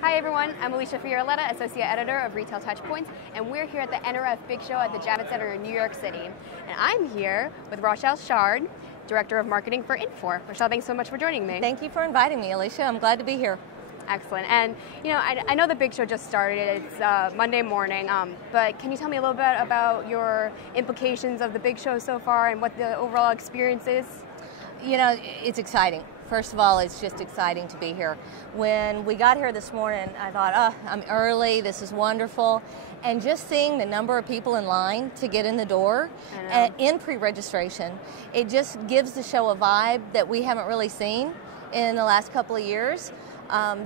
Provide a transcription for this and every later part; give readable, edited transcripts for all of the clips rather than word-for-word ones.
Hi everyone, I'm Alicia Fiorelletta, Associate Editor of Retail TouchPoints, and we're here at the NRF Big Show at the Javits Center in New York City. And I'm here with Rochelle Schard, Director of Marketing for Infor. Rochelle, thanks so much for joining me. Thank you for inviting me, Alicia. I'm glad to be here. Excellent. And you know, I know the Big Show just started. It's Monday morning, but can you tell me a little bit about your implications of the Big Show so far and what the overall experience is? You know, it's exciting. First of all, it's just exciting to be here. When we got here this morning, I thought, I'm early, this is wonderful. And just seeing the number of people in line to get in the door in pre-registration, it just gives the show a vibe that we haven't really seen in the last couple of years.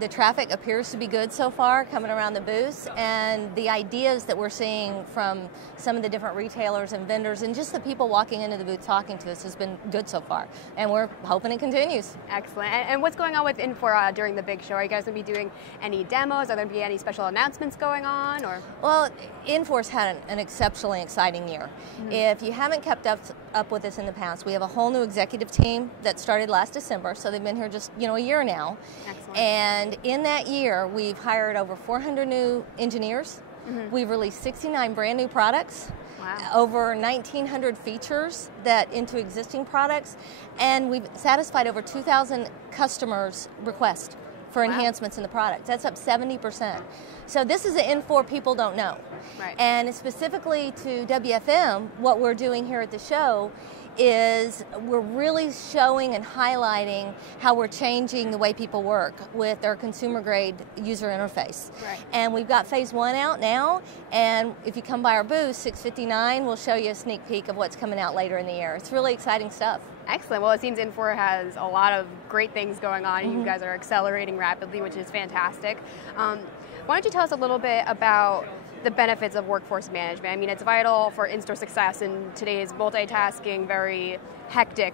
The traffic appears to be good so far coming around the booths, and the ideas that we're seeing from some of the different retailers and vendors and just the people walking into the booth talking to us has been good so far, and we're hoping it continues. Excellent. And what's going on with Infor during the Big Show? Are you guys going to be doing any demos? Are there going to be any special announcements going on? Or? Well, Infor's had an exceptionally exciting year. Mm-hmm. If you haven't kept up with us in the past, we have a whole new executive team that started last December, so they've been here just a year now. Excellent. And in that year, we've hired over 400 new engineers. Mm-hmm. We've released 69 brand new products. Wow. Over 1,900 features into existing products, and we've satisfied over 2,000 customers' requests for enhancements in the product. That's up 70%. So this is an Infor people don't know. Right. And specifically to WFM, what we're doing here at the show is we're really showing and highlighting how we're changing the way people work with our consumer grade user interface. Right. And we've got phase 1 out now, and if you come by our booth, 659, we'll show you a sneak peek of what's coming out later in the year. It's really exciting stuff. Excellent. Well, it seems Infor has a lot of great things going on. Mm-hmm. You guys are accelerating rapidly, which is fantastic. Why don't you tell us a little bit about the benefits of workforce management? I mean, it's vital for in-store success in today's multitasking, very hectic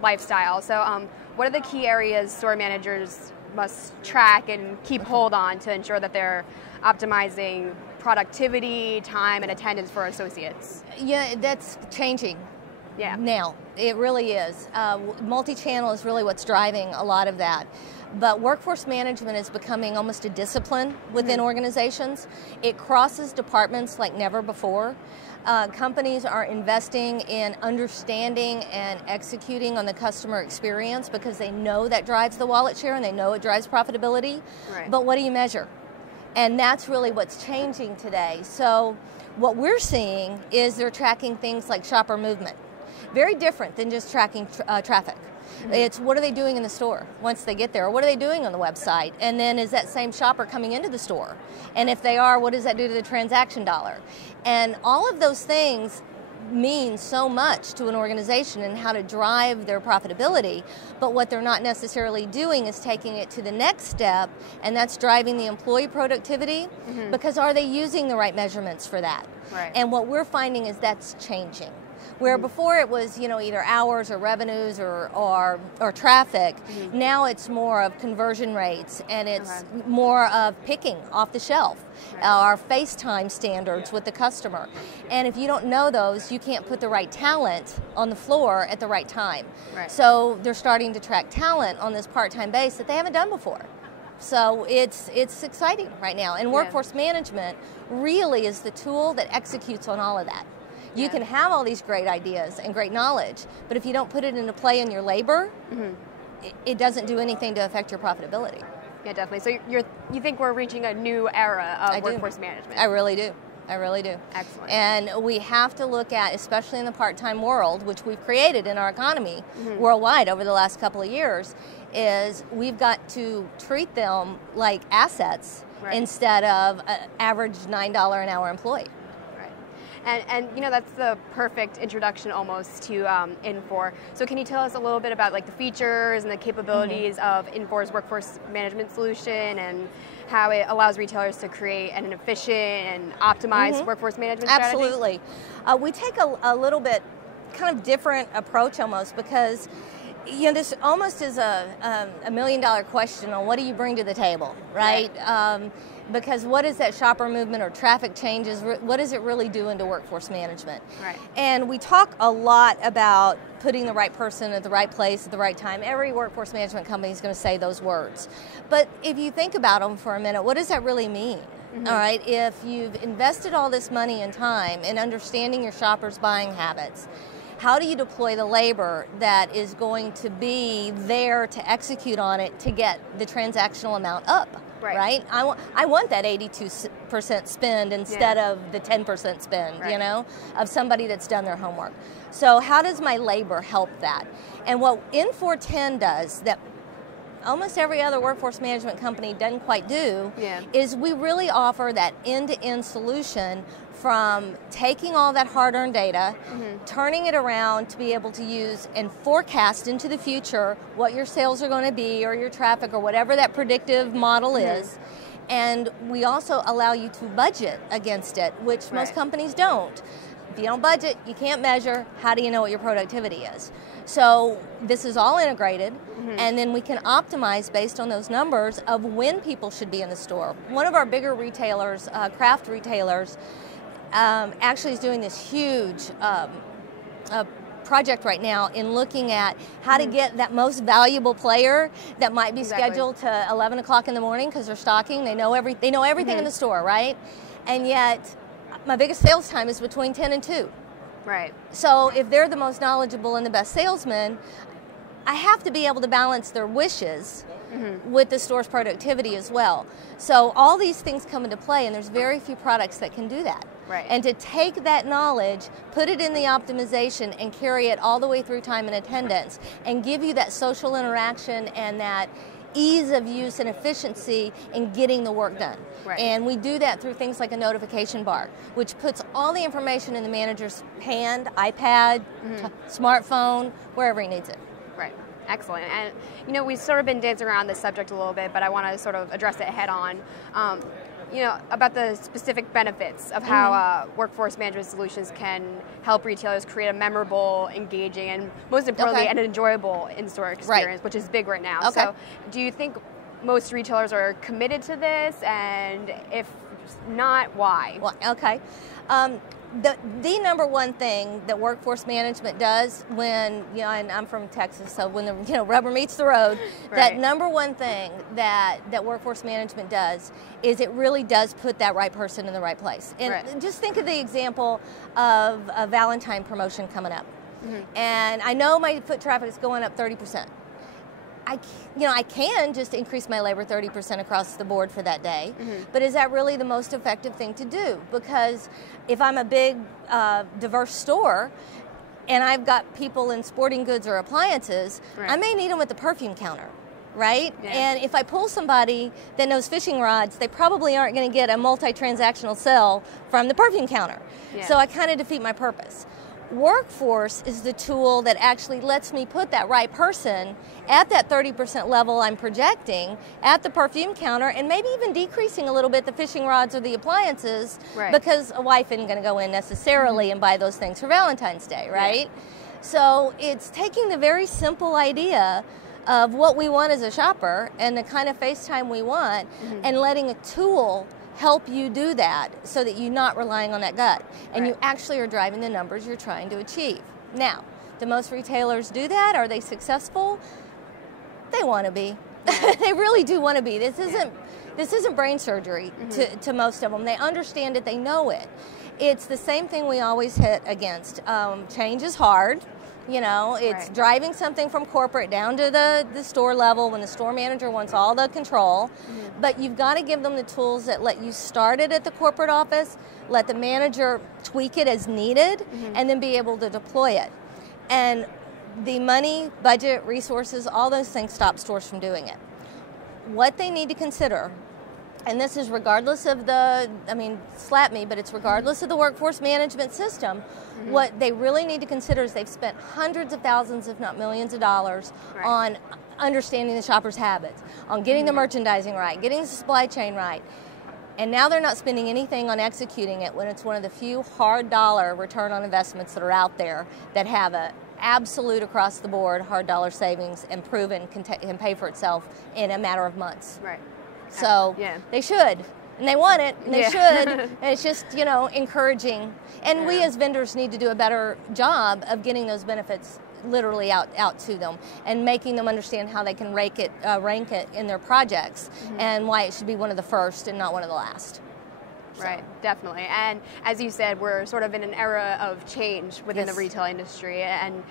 lifestyle. So what are the key areas store managers must track and keep hold on to ensure that they're optimizing productivity, time, and attendance for associates? Yeah, that's changing. Yeah. Now, it really is. Multi-channel is really what's driving a lot of that. But workforce management is becoming almost a discipline within organizations. It crosses departments like never before. Companies are investing in understanding and executing on the customer experience because they know that drives the wallet share and they know it drives profitability. Right. But what do you measure? And that's really what's changing today. So what we're seeing is they're tracking things like shopper movement. Very different than just tracking traffic. Mm-hmm. It's what are they doing in the store once they get there, or what are they doing on the website, and then is that same shopper coming into the store? And if they are, what does that do to the transaction dollar? And all of those things mean so much to an organization and how to drive their profitability, but what they're not necessarily doing is taking it to the next step, and that's driving the employee productivity, because are they using the right measurements for that? Right. And what we're finding is that's changing. Where before it was, either hours or revenues or traffic, now it's more of conversion rates, and it's more of picking off the shelf, our FaceTime standards with the customer. And if you don't know those, you can't put the right talent on the floor at the right time. Right. So they're starting to track talent on this part-time base that they haven't done before. So it's exciting right now. And workforce management really is the tool that executes on all of that. You can have all these great ideas and great knowledge, but if you don't put it into play in your labor, it doesn't do anything to affect your profitability. Yeah, definitely. So you think we're reaching a new era of workforce management? I really do. I really do. Excellent. And we have to look at, especially in the part-time world, which we've created in our economy worldwide over the last couple of years, is we've got to treat them like assets instead of an average $9 an hour employee. And that's the perfect introduction almost to Infor. So can you tell us a little bit about like the features and the capabilities of Infor's workforce management solution and how it allows retailers to create an efficient and optimized workforce management strategy? Absolutely. We take a little bit kind of different approach almost, because You know, this almost is a million-dollar question on what do you bring to the table, right? Because what is that shopper movement or traffic changes, what does it really do into workforce management? Right. And we talk a lot about putting the right person at the right place at the right time. Every workforce management company is going to say those words. But if you think about them for a minute, what does that really mean? All right, if you've invested all this money and time in understanding your shoppers' buying habits, how do you deploy the labor that is going to be there to execute on it to get the transactional amount up? Right? I want that 82% spend instead of the 10% spend, you know, of somebody that's done their homework. So how does my labor help that? And what Infor 10 does that almost every other workforce management company doesn't quite do is we really offer that end-to-end solution from taking all that hard-earned data, turning it around to be able to use and forecast into the future what your sales are going to be or your traffic or whatever that predictive model is. And we also allow you to budget against it, which most companies don't. If you don't budget, you can't measure. How do you know what your productivity is? So this is all integrated, and then we can optimize based on those numbers of when people should be in the store. One of our bigger retailers, craft retailers, actually is doing this huge project right now in looking at how to get that most valuable player that might be scheduled to 11 o'clock in the morning because they're stocking. They know everything in the store, right? And yet, my biggest sales time is between 10 and 2. Right. So if they're the most knowledgeable and the best salesman, I have to be able to balance their wishes with the store's productivity as well. So all these things come into play, and there's very few products that can do that. Right. And to take that knowledge, put it in the optimization, and carry it all the way through time and attendance, and give you that social interaction and that ease of use and efficiency in getting the work done. Right. And we do that through things like a notification bar, which puts all the information in the manager's hand, iPad, smartphone, wherever he needs it. Right. Excellent. And, you know, we've sort of been dancing around this subject a little bit, but I want to sort of address it head on. You know, about the specific benefits of how workforce management solutions can help retailers create a memorable, engaging, and most importantly, an enjoyable in-store experience, which is big right now. So do you think most retailers are committed to this? And if not, why? Well, the number one thing that workforce management does when, you know, and I'm from Texas, so when the rubber meets the road, that number one thing that workforce management does is it really does put that right person in the right place. And just think of the example of a Valentine promotion coming up. And I know my foot traffic is going up 30%. I can just increase my labor 30% across the board for that day, but is that really the most effective thing to do? Because if I'm a big, diverse store, and I've got people in sporting goods or appliances, I may need them at the perfume counter, right? And if I pull somebody that knows fishing rods, they probably aren't going to get a multi-transactional sell from the perfume counter. So I kind of defeat my purpose. Workforce is the tool that actually lets me put that right person at that 30% level I'm projecting at the perfume counter, and maybe even decreasing a little bit the fishing rods or the appliances because a wife isn't going to go in necessarily and buy those things for Valentine's Day, right? So it's taking the very simple idea of what we want as a shopper and the kind of face time we want and letting a tool help you do that so that you're not relying on that gut and you actually are driving the numbers you're trying to achieve. Now, do most retailers do that? Are they successful? They want to be. They really do want to be. This isn't brain surgery to most of them. They understand it. They know it. It's the same thing we always hit against. Change is hard. You know, it's driving something from corporate down to the store level when the store manager wants all the control. But you've got to give them the tools that let you start it at the corporate office, let the manager tweak it as needed, and then be able to deploy it. And the money, budget, resources, all those things stop stores from doing it. What they need to consider, and this is regardless of slap me, but it's regardless of the workforce management system, what they really need to consider is they've spent hundreds of thousands, if not millions of dollars on understanding the shopper's habits, on getting the merchandising right, getting the supply chain right. And now they're not spending anything on executing it when it's one of the few hard dollar return on investments that are out there that have a absolute across the board hard dollar savings, and proven can pay for itself in a matter of months. Right. So they should. And they want it, and they should, and it's just, encouraging. And we as vendors need to do a better job of getting those benefits literally out to them and making them understand how they can rank it in their projects and why it should be one of the first and not one of the last. Right, definitely. And as you said, we're sort of in an era of change within the retail industry, and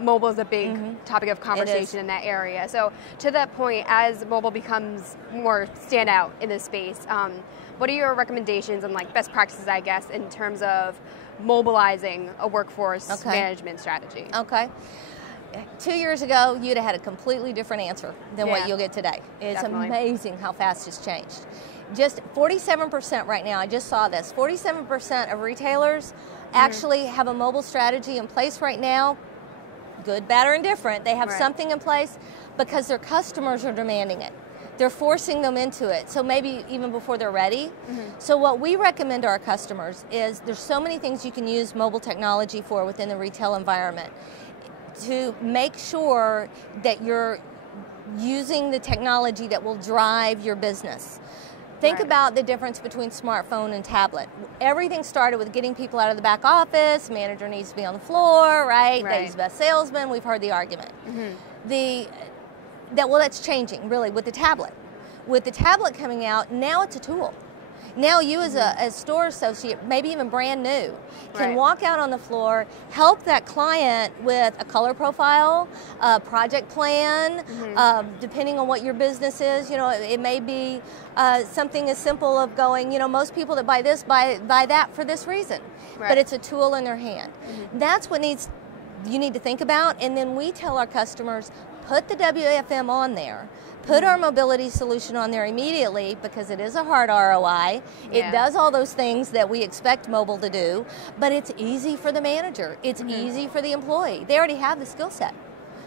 mobile is a big topic of conversation in that area. So to that point, as mobile becomes more standout in this space, what are your recommendations and best practices, I guess, in terms of mobilizing a workforce management strategy? Okay. 2 years ago, you'd have had a completely different answer than what you'll get today. It's amazing how fast it's changed. Just 47% right now, I just saw this, 47% of retailers actually have a mobile strategy in place right now, good, bad, or indifferent. They have something in place because their customers are demanding it. They're forcing them into it, so maybe even before they're ready. So what we recommend to our customers is there's so many things you can use mobile technology for within the retail environment to make sure that you're using the technology that will drive your business. Think about the difference between smartphone and tablet. Everything started with getting people out of the back office, manager needs to be on the floor, right? He's the best salesman, we've heard the argument. That's changing really with the tablet. With the tablet coming out, now it's a tool. Now you as a store associate, maybe even brand new, can walk out on the floor, help that client with a color profile, a project plan, depending on what your business is. It may be something as simple of going, most people that buy this buy that for this reason, but it's a tool in their hand. That's what you need to think about, and then we tell our customers, put the WFM on there. Put our mobility solution on there immediately because it is a hard ROI. It does all those things that we expect mobile to do, but it's easy for the manager. It's easy for the employee. They already have the skill set.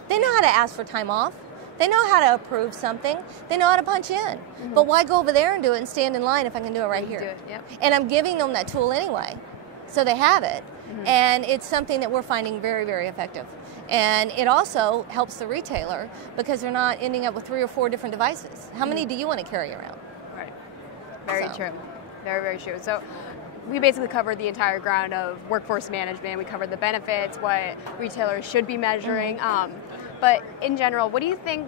They know how to ask for time off. They know how to approve something. They know how to punch in. But why go over there and do it and stand in line if I can do it right here? And I'm giving them that tool anyway, so they have it. And it's something that we're finding very, very effective. And it also helps the retailer because they're not ending up with 3 or 4 different devices. How many do you want to carry around? Right. Very true. Very, very true. So we basically covered the entire ground of workforce management. We covered the benefits, what retailers should be measuring. But in general, what do you think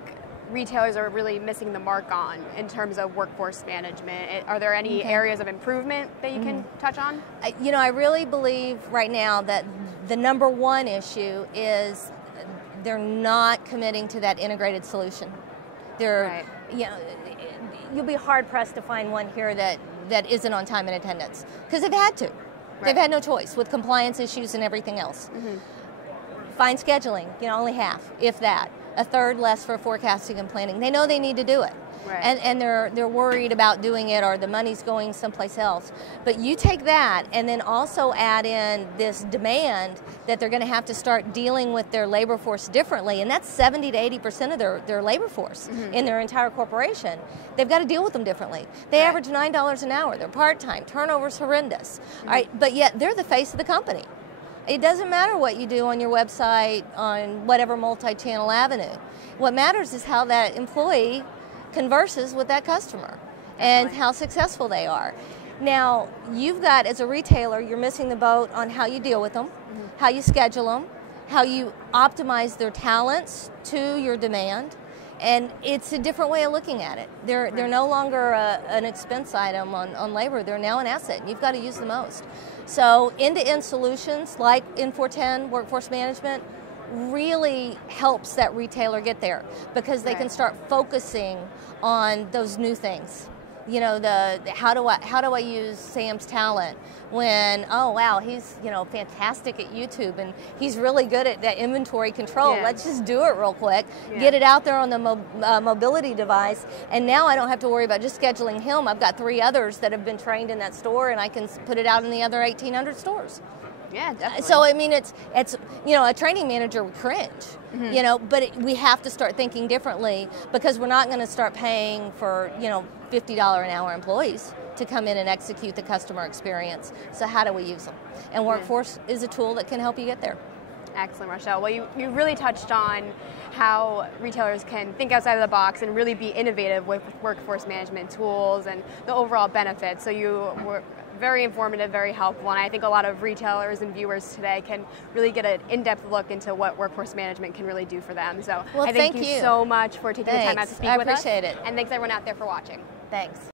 retailers are really missing the mark on in terms of workforce management? Are there any areas of improvement that you can touch on? I really believe right now that the number one issue is they're not committing to that integrated solution. You'll be hard pressed to find one here that isn't on time and attendance because they've had to. They've had no choice with compliance issues and everything else. Fine scheduling, only half, if that. A third less for forecasting and planning. They know they need to do it. And they're worried about doing it or the money's going someplace else. But you take that and then also add in this demand that they're going to have to start dealing with their labor force differently, and that's 70 to 80% of their labor force in their entire corporation. They've got to deal with them differently. They average $9 an hour. They're part-time. Turnover's horrendous. All right, but yet they're the face of the company. It doesn't matter what you do on your website, on whatever multi-channel avenue. What matters is how that employee converses with that customer and how successful they are. Now, you've got, as a retailer, you're missing the boat on how you deal with them, how you schedule them, how you optimize their talents to your demand, and it's a different way of looking at it. They're no longer an expense item on labor. They're now an asset, and you've got to use the most. So end-to-end solutions like Infor 10, workforce management, really helps that retailer get there because they can start focusing on those new things. How do I use Sam's talent when, oh wow, he's fantastic at YouTube and he's really good at that inventory control. Let's just do it real quick, get it out there on the mobility device, and now I don't have to worry about just scheduling him. I've got 3 others that have been trained in that store, and I can put it out in the other 1,800 stores. Yeah, definitely. So I mean, it's a training manager would cringe, but we have to start thinking differently because we're not going to start paying for $50 an hour employees to come in and execute the customer experience. So how do we use them? And workforce is a tool that can help you get there. Excellent, Rochelle. Well, you really touched on how retailers can think outside of the box and really be innovative with workforce management tools and the overall benefits. So you were very informative, very helpful, and I think a lot of retailers and viewers today can really get an in-depth look into what workforce management can really do for them. So well, I thank you so much for taking the time out to speak with us. I appreciate it. And thanks everyone out there for watching. Thanks.